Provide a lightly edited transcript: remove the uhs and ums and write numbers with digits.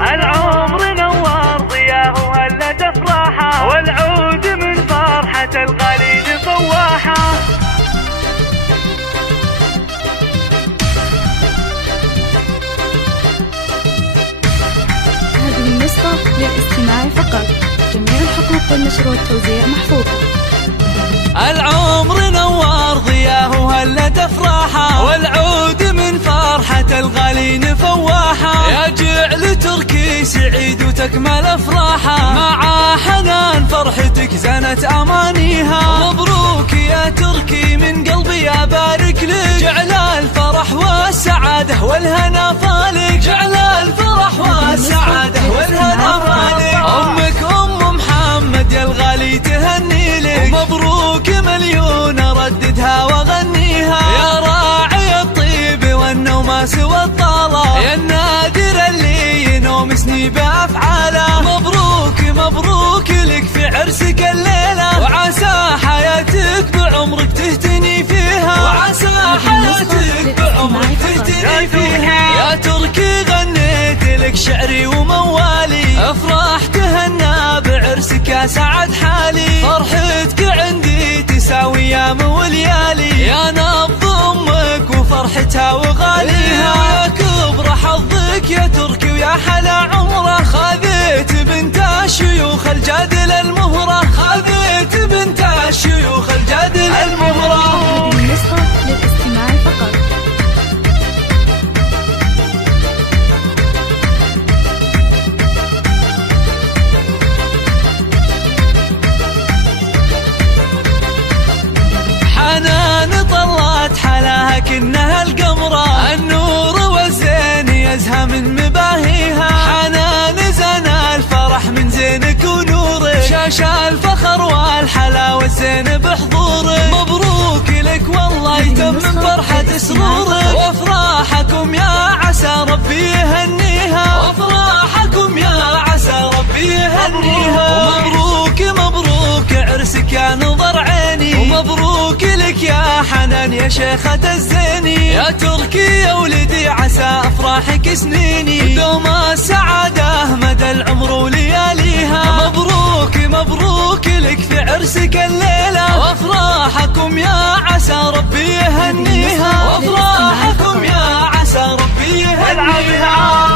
العمر نوار ضياه وهلت افراحه، والعود من فرحة الغالين فواحه. هذه النسخة للاستماع فقط، جميع الحقوق والنشر والتوزيع محفوظة. العمر نوار ضياه وهلت افراحه، والعود من فرحة الغالين فواحه. يا جعل تركي سعيد وتكمل افراحه، مع حنان فرحتك زنت امانيها. مبروك يا تركي من قلبي ابارك لك، جعل الفرح والسعادة والهنا فالك، جعل الفرح والسعادة والهنا فالك. امك ام محمد يا الغالي تهني لك، ومبروك مليون رددها واغنيها. يا راعي الطيب والنوماس والطالة، يا النادر اللي ينوم سني بافعاله. مبروك مبروك لك في عرسك الليلة، وعسى حياتك بعمرك تهتني فيها، وعسى حياتك بعمرك تهتني فيها. يا تركي غنيت لك شعري وموالي، افراح تهنى بعرسك يا سعد حالي. فرحتك عندي تساوي ايام وليالي، يا نبض امك وفرحتها وغاليها. يا كبر حظك يا تركي ويا حلا عمره، خذيت بنت الشيوخ الجادل المهرة، خذيت بنت الشيوخ الجادل المهرة. هذه النسخة للاستماع فقط. حنان طلعت حلاها كأنها القمرة، النور والزين يزهى من مباهيها. حنان زنا الفرح من زينك ونورك، شاش الفخر والحلا والزين بحضورك. مبروك لك والله يتمم فرحة سرورك، وافراحكم يا عسى ربي يهنيها، وافراحكم يا عسى ربي يهنيها. ومبروك مبروك عرسك يا نظر عيني، ومبروك لك يا حنان يا شيخة الزيني. يا تركي يا ولدي عسى افراحك سنيني، ودوم السعادة مدى العمر ولياليها. مبروك مبروك لك في عرسك الليلة، وافراحكم يا عسى ربي يهنيها، وافراحكم يا عسى ربي يهنيها.